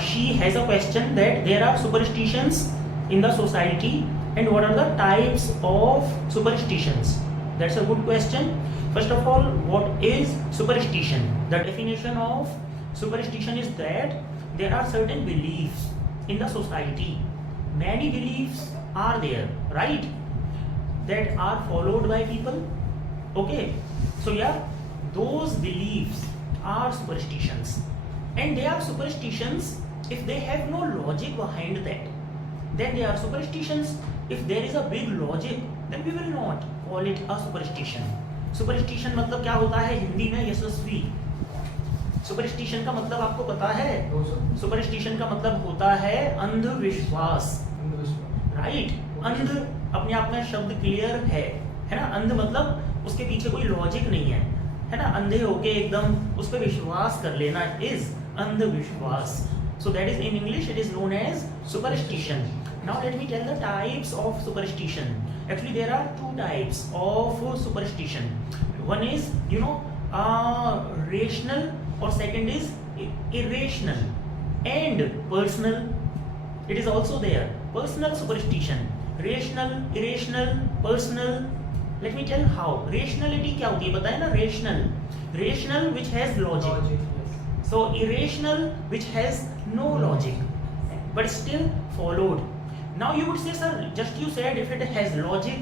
she has a question that there are superstitions in the society, and what are the types of superstitions? That's a good question. First of all, what is superstition? The definition of superstition is that there are certain beliefs in the society. Many beliefs are there, right? That are followed by people. Okay, so yeah, those beliefs are superstitions, and they are superstitions if they have no logic behind that. Then they are superstitions. If there is a big logic, then we will not call it a superstition. Superstition मतलब क्या होता है हिंदी में यशस्वी? Superstition का मतलब आपको पता है? सुपरस्टिशन का मतलब होता है अंधविश्वास, राइट? अंध अपने आप में शब्द क्लियर है ना? अंध मतलब उसके पीछे कोई लॉजिक नहीं है ना? अंधे होके एकदम उस पर विश्वास कर लेना इज अंधविश्वास. So that is in English it is known as superstition. Now let me tell the types of superstition. Actually there are two types of superstition. One is rational, or second is irrational, and personal. It is also there. Personal superstition, rational, irrational, personal. Let me tell how. Rationality क्या होती है पता है ना? Rational which has logic. So irrational which has no logic but still followed. Now you would say, sir, just you said if it has logic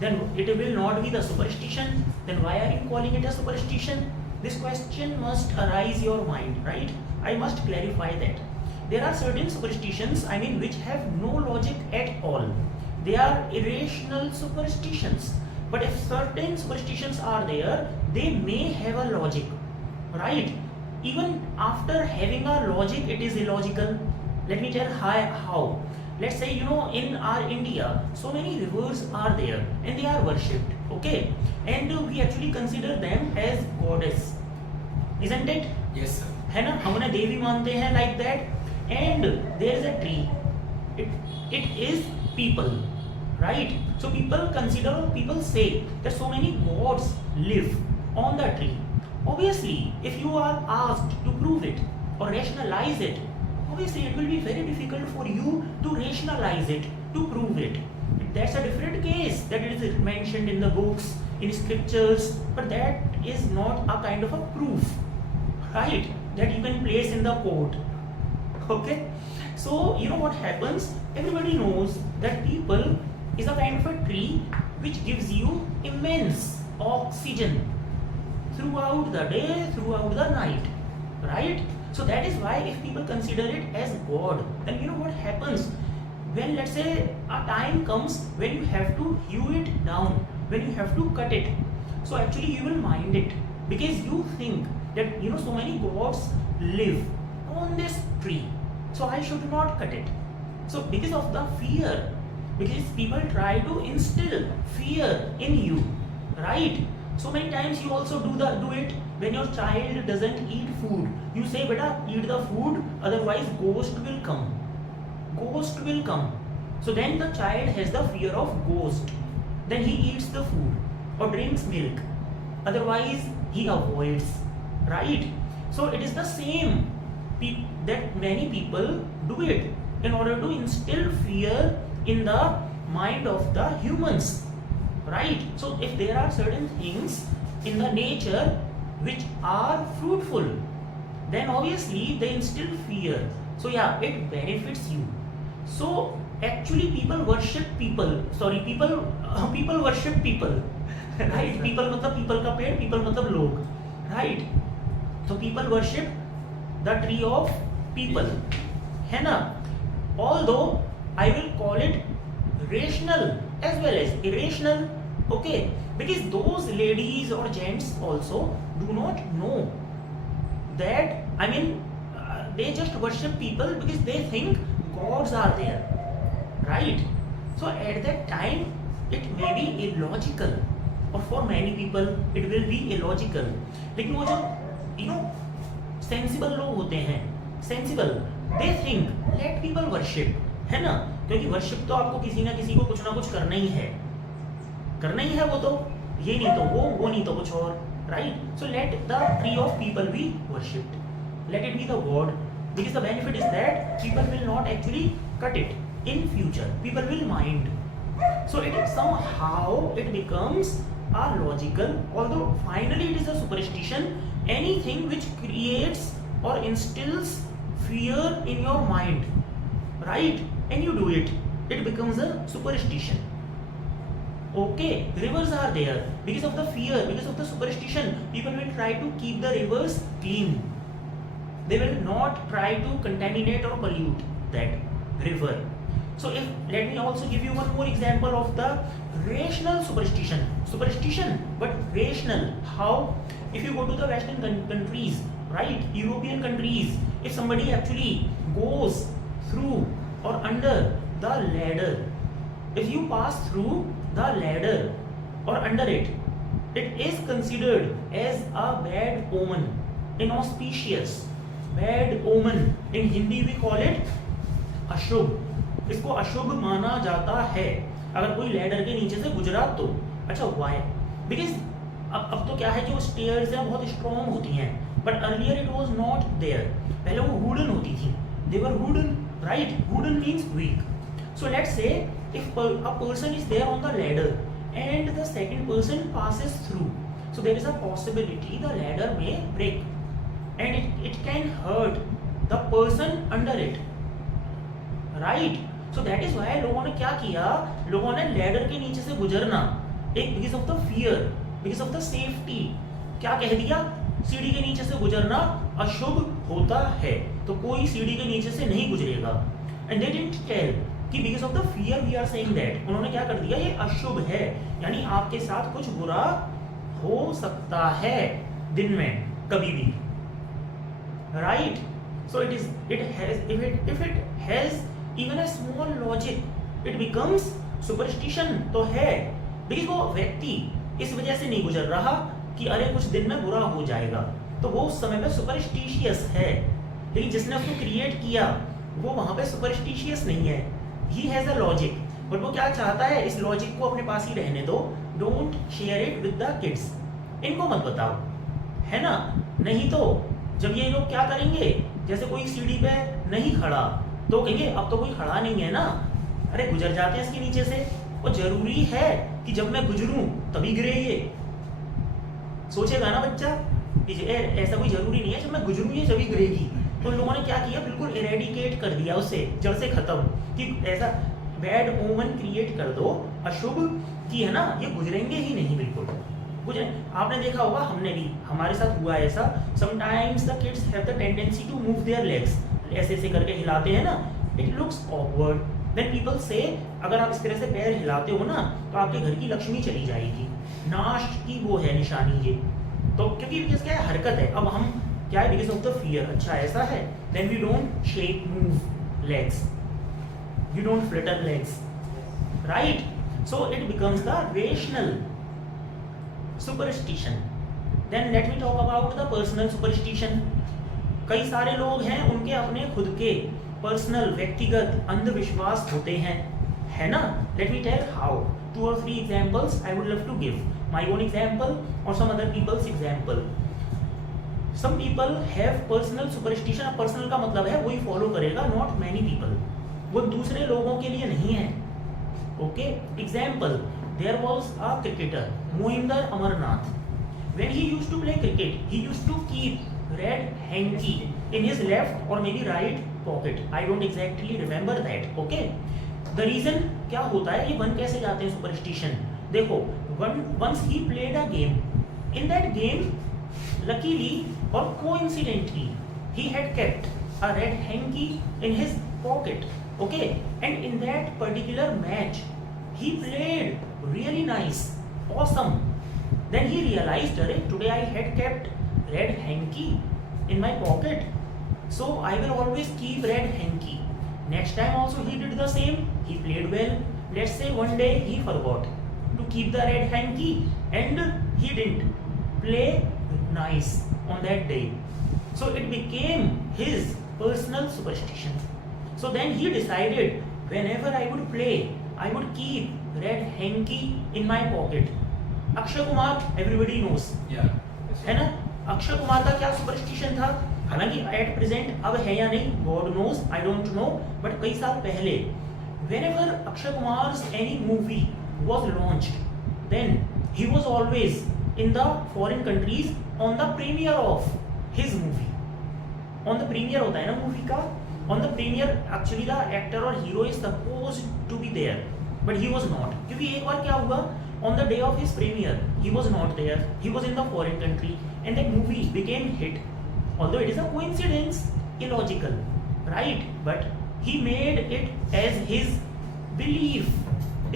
then it will not be the superstition, then why are you calling it a superstition? This question must arise your mind, right? I must clarify that there are certain superstitions, I mean, which have no logic at all. They are irrational superstitions. But if certain superstitions are there, they may have a logic, right? Even after having a logic, it is illogical. Let me tell how. Let's say, in our India, so many rivers are there and they are worshipped, okay? And we actually consider them as goddess, isn't it? Yes, sir. है ना? हम उन्हें देवी मानते हैं like that. And there is a tree. It is people, right? So people say that so many gods live on the tree. Obviously, if you are asked to prove it or rationalize it, obviously it will be very difficult for you to rationalize it, to prove it. That's a different case, that it is mentioned in the books, in scriptures, but that is not a kind of a proof, right? That you can place in the court. Okay? So, what happens? Everybody knows that people is a kind of a tree which gives you immense oxygen throughout the day, throughout the night, right? So that is why if people consider it as God, then what happens? When, let's say, a time comes when you have to hew it down, when you have to cut it, so actually you will mind it, because you think that so many gods live on this tree, so I should not cut it. So because of the fear, because people try to instill fear in you, right? So many times you also do it when your child doesn't eat food. You say, beta, eat the food, otherwise ghost will come. Ghost will come. So then the child has the fear of ghost. Then he eats the food or drinks milk. Otherwise he avoids, right? So it is the same that many people do it in order to instill fear in the mind of the humans, right? So if there are certain things in the nature which are fruitful, then obviously they instill fear. So yeah, it benefits you. So actually people worship people. Sorry, people worship people. Right? People मतलब people का पेड़, people मतलब लोग, right? So people worship the tree of people, है ना? Although I will call it rational as well as irrational, okay? Because those ladies or gents also do not know that, they just worship people because they think gods are there, right? So at that time it may be illogical, or for many people it will be illogical. लेकिन वो जो sensible लोग होते हैं, sensible, they think let people worship, है ना? क्योंकि worship तो आपको किसी ना किसी को कुछ ना कुछ करना ही है, वो तो ये नहीं तो वो नहीं तो कुछ और, right? So let the tree of people be worshipped, let it be the god. because the benefit is that people will not actually cut it in future. People will mind. So it somehow it becomes a logical, although finally it is a superstition. Anything which creates or instills fear in your mind, right? And you do it, it becomes a superstition. Okay, rivers are there because of the fear, because of the superstition. People will try to keep the rivers clean. They will not try to contaminate or pollute that river. So if, let me also give you one more example of the rational superstition. Superstition, but rational. How? If you go to the Western countries, right, European countries, if somebody actually goes through or under the ladder, if you pass through the ladder or under it, it is considered as a bad omen, inauspicious, bad omen. In Hindi we call it अशुभ. इसको अशुभ माना जाता है अगर कोई ladder के नीचे से गुजरा तो. अच्छा, व्हाई? बिकॉज अब तो क्या है, जो स्टेयर्स हैं बहुत स्ट्रॉन्ग होती हैं, but earlier it was not there. पहले वो वुडन होती थी. They were wooden, right? Wooden means weak. So let's say if a person is there on the ladder and the second person passes through, so there is a possibility the ladder may break and it can hurt the person under it, right? So that is why लोगों ने क्या किया, लोगों ने ladder के नीचे से गुजरना एक because of the fear, because of the safety, क्या कह दिया, सीढ़ी के नीचे से गुजरना अशुभ होता है, तो कोई सीढ़ी के नीचे से नहीं गुजरेगा. And they didn't tell कि because of the fear we are saying that, उन्होंने क्या कर दिया, ये अशुभ है, यानी आपके साथ कुछ बुरा हो सकता है दिन में कभी भी, right? So it has, if it has even a small logic, it becomes superstition. तो है, because वो व्यक्ति इस वजह से नहीं गुजर रहा कि अरे कुछ दिन में बुरा हो जाएगा, तो वो उस समय पे सुपरस्टिशियस है. लेकिन जिसने उसको क्रिएट किया वो वहां पे सुपरस्टिशियस नहीं है. He has a logic, but वो क्या चाहता है, इस लॉजिक को अपने पास ही रहने दो, don't share it with the kids. इनको मत बताओ, है ना? नहीं तो जब ये लोग क्या करेंगे, जैसे कोई सीढ़ी पे नहीं खड़ा तो कहेंगे अब तो कोई खड़ा नहीं है ना, अरे गुजर जाते हैं इसके नीचे से. वो जरूरी है कि जब मैं गुजरूं तभी गिरे ये? सोचेगा ना बच्चा, ऐसा कोई जरूरी नहीं है जब मैं गुजरूं ये तभी गिरेगी. तो लोगों ने क्या किया, बिल्कुल इरेडिकेट कर दिया उससे, जड़ से खत्म, कि ऐसा बैड ओमन क्रिएट कर दो अशुभ की, है ना, ये गुजरेंगे ही नहीं, बिल्कुल गुजरे. आपने देखा होगा, हमने भी, हमारे साथ हुआ ऐसा. Sometimes the kids have the tendency to move their legs, ऐसे ऐसे करके हिलाते हैं ना, it looks awkward. Then people से, अगर आप इस तरह से पैर हिलाते हो ना तो आपके घर की लक्ष्मी चली जाएगी, नाश की वो है निशानी ये. तो क्योंकि क्या है, हरकत है. अब हम क्या है, बिकॉज ऑफ द फियर, अच्छा ऐसा है, then we don't shake move legs, we don't flitter legs, right? So it becomes the rational superstition. Then let me talk about the personal superstition. कई सारे लोग हैं, उनके अपने खुद के पर्सनल व्यक्तिगत अंधविश्वास होते हैं, है ना? Let me tell how. 2 or 3 examples I would love to give, my own example or some other people's example. Some people have personal superstition. अब personal का मतलब है वही follow करेगा, not many people. वो दूसरे लोगों के लिए नहीं है. Okay, example, there was a cricketer, Mohinder Amarnath. When he used to play cricket, he used to keep red hanky in his left or maybe right pocket. I don't exactly remember that. Okay, the reason क्या होता है, ये बन कैसे जाते हैं superstition? देखो, once he played a game. In that game, luckily or coincidentally, he had kept a red hanky in his pocket, okay? And in that particular match, he played really nice, awesome. Then he realized, "Arey, today I had kept red hanky in my pocket, so I will always keep red hanky." Next time also he did the same. He played well. Let's say one day he forgot to keep the red hanky and he didn't play nice on that day, so it became his personal superstition. So then he decided, whenever I would play, I would keep red hanky in my pocket. Akshay Kumar, everybody knows, Yeah. है ना? अक्षय कुमार का क्या superstition था, हालांकि at present अब है या नहीं, God knows, I don't know, but कई साल पहले whenever Akshay Kumar's any movie was launched, then he was always in the foreign countries on the premiere of his movie. On the premiere होता है ना मूवी का, on the premiere actually the actor or hero is supposed to be there, but he was not. क्योंकि एक बार क्या हुआ, on the day of his premiere he was not there, he was in the foreign country, and that movie became hit. Although it is a coincidence, illogical, right? But he made it as his belief,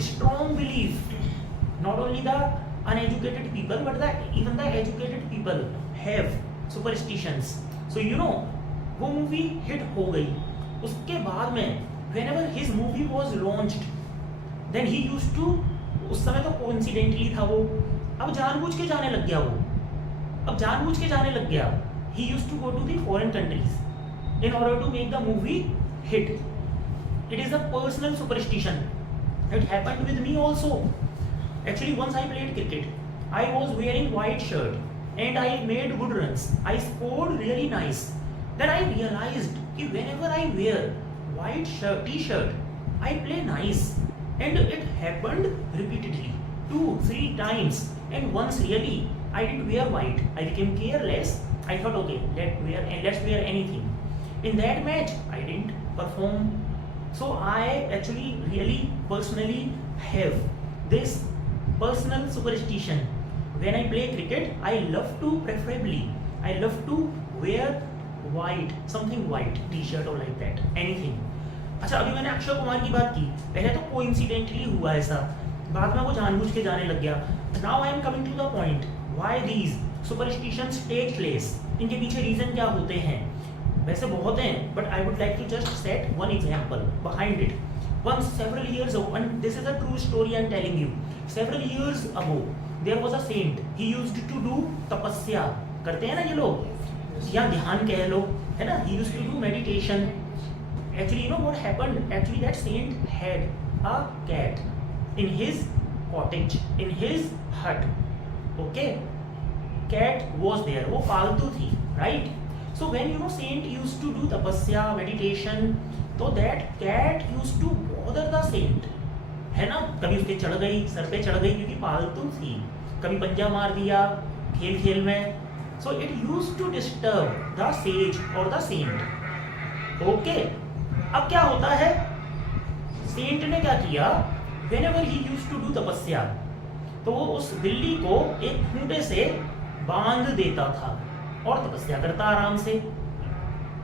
strong belief. Not only the uneducated people, but even the educated people have superstitions. So you know, वो movie hit हो गई. उसके बाद में whenever his movie was launched, then he used to, उस समय तो coincidentally था वो, अब जानबूझ के जाने लग गया. He used to go to the foreign countries in order to make the movie hit. It is a personal superstition. It happened with me also. Actually, once I played cricket, I was wearing white shirt and I made good runs. I scored really nice. Then I realized that whenever I wear white shirt, t-shirt, I play nice. And it happened repeatedly, 2-3 times. And once really, I didn't wear white. I became careless. I thought, okay, let's wear anything. In that match, I didn't perform. So I actually really personally have this personal superstition. When I play cricket, I love to wear white, something white, t-shirt or like that, anything. अच्छा, अभी मैंने अक्षय कुमार की बात की, पहले तो coincidentally हुआ ऐसा, बाद में वो जानबूझ के जाने लग गया. Now I am coming to the point, why these superstitions take place. इनके पीछे रीजन क्या होते हैं? वैसे बहुत हैं, but I would like to just set one example behind it. Once, several years ago, and this is a true story I'm telling you. Several years ago, there was a saint. He used to do तपस्या. करते हैं ना ये लोग, या ध्यान कह लो, है ना? He used to do meditation. Actually, you know what happened? Actually, that saint had a cat in his cottage, in his hut. Okay, cat was there. वो पालतू थी, right? So when you know saint used to do tapasya, meditation, तो that cat used to bother the saint, है ना? कभी उसके चढ़ गई, सर पे चढ़ गई क्योंकि पालतू थी, कभी पंजा मार दिया खेल में. So it used to disturb the sage or the saint. Okay, अब क्या होता है? सेंट ने क्या किया? Whenever he used to do तपस्या, तो वो उस बिल्ली को एक खूंटे से बांध देता था और तपस्या करता आराम से,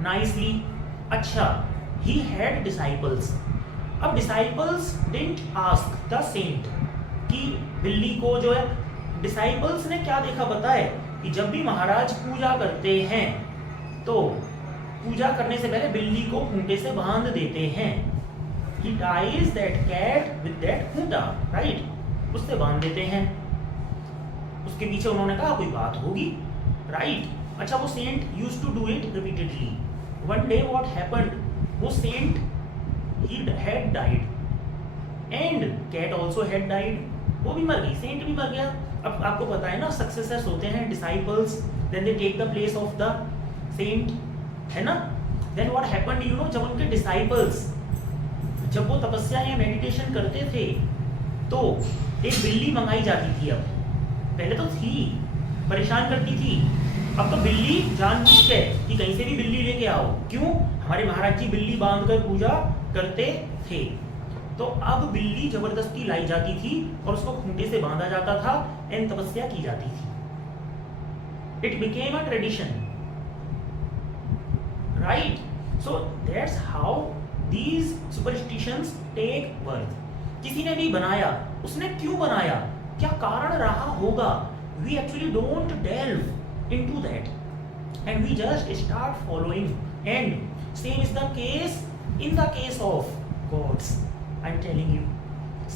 नाइसली. अच्छा, he had disciples. अब disciples didn't ask the saint कि बिल्ली को जो है, disciples ने क्या देखा पता है? कि जब भी महाराज पूजा करते हैं तो पूजा करने से पहले बिल्ली को खूंटे से बांध देते हैं. He ties that cat with that खूंटा, right? उससे बांध देते हैं. उसके पीछे उन्होंने कहा कोई बात होगी, right? अच्छा, वो saint used to do it repeatedly. One day what happened, वो saint he had died and cat also had died. वो भी मर गई, सेंट भी मर गया. अब आपको पता है ना, सक्सेसर्स होते हैं disciples, then they take the place of the saint, है ना? Then what happened, you know, जब उनके डिसाइपल्स, जब वो तपस्या या मेडिटेशन करते थे तो एक बिल्ली मंगाई जाती थी. अब पहले तो थी, परेशान करती थी, अब तो बिल्ली जानबूझ के कि कहीं से भी बिल्ली लेके आओ. क्यों? हमारे महाराज जी बिल्ली बांधकर पूजा करते थे, तो अब बिल्ली जबरदस्ती लाई जाती थी और उसको खूंटे से बांधा जाता था एंड तपस्या की जाती थी. It became a tradition, right? So that's how these superstitions take birth. किसी ने भी बनाया, उसने क्यों बनाया, क्या कारण रहा होगा? We actually don't delve into that and we just start following, and same is the case in the case of gods. I'm telling you,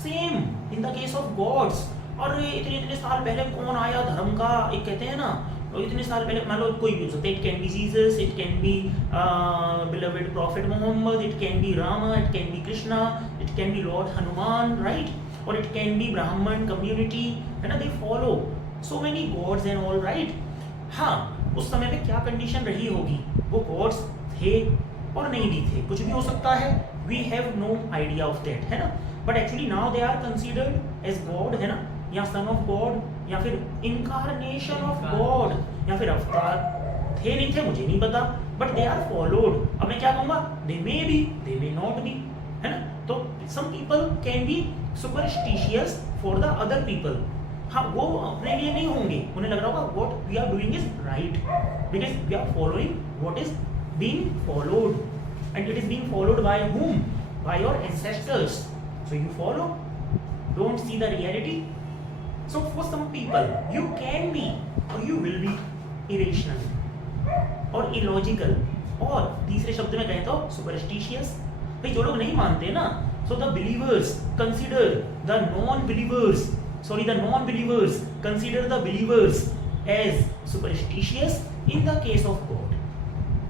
same in the case of gods. और इतने साल पहले कौन आया धर्म का, एक कहते हैं ना, इतने साल पहले मान लो कोई भी हो सकता है. It can be Jesus, it can be beloved prophet Muhammad, it can be Rama, it can be Krishna, it can be Lord Hanuman, right? Or it can be Brahman community, and they follow so many gods and all, right? हाँ, उस समय पे क्या condition रही होगी, वो God's थे और नहीं भी थे, कुछ भी हो सकता है, we have no idea of that, है ना। But actually now they are considered as God, है ना, या सन ऑफ गॉड या फिर इनकारनेशन ऑफ गॉड या फिर अवतार, थे नहीं थे मुझे नहीं पता, बट दे आर फॉलोड। अब मैं क्या कहूँगा, they may be, they may not be, है ना। तो some people can be superstitious for the other people. हाँ, वो अपने लिए नहीं होंगे, उन्हें लग रहा होगा what we are doing is right because we are following what is being followed and it is being followed by whom, by your ancestors, so you follow, don't see the reality. So for some people you can be or you will be irrational और illogical, और तीसरे शब्द में कहें तो superstitious। भाई जो लोग नहीं मानते ना, so the believers consider the non-believers, sorry, the non-believers consider the believers as superstitious in the case of God,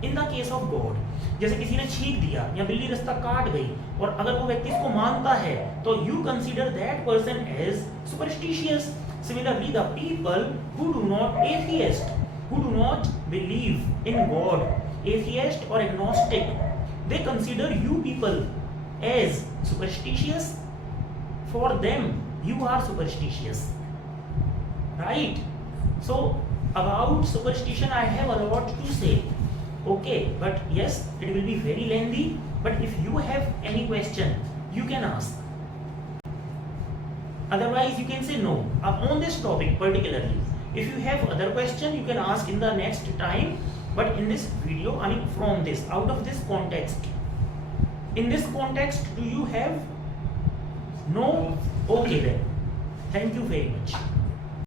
in the case of God। जैसे किसी ने छींक दिया या बिल्ली रास्ता काट गई और अगर वो व्यक्ति इसको मानता है तो you consider that person as superstitious. Similarly the people who do not atheist, who do not believe in God, atheist or agnostic, they consider you people as superstitious. For them you are superstitious, right? So about superstition I have a lot to say, okay, but yes, it will be very lengthy, but if you have any question you can ask, otherwise you can say no on this topic particularly. If you have other question you can ask in the next time, but in this video, I mean from this, out of this context, in this context, do you have no? Okay then, thank you very much.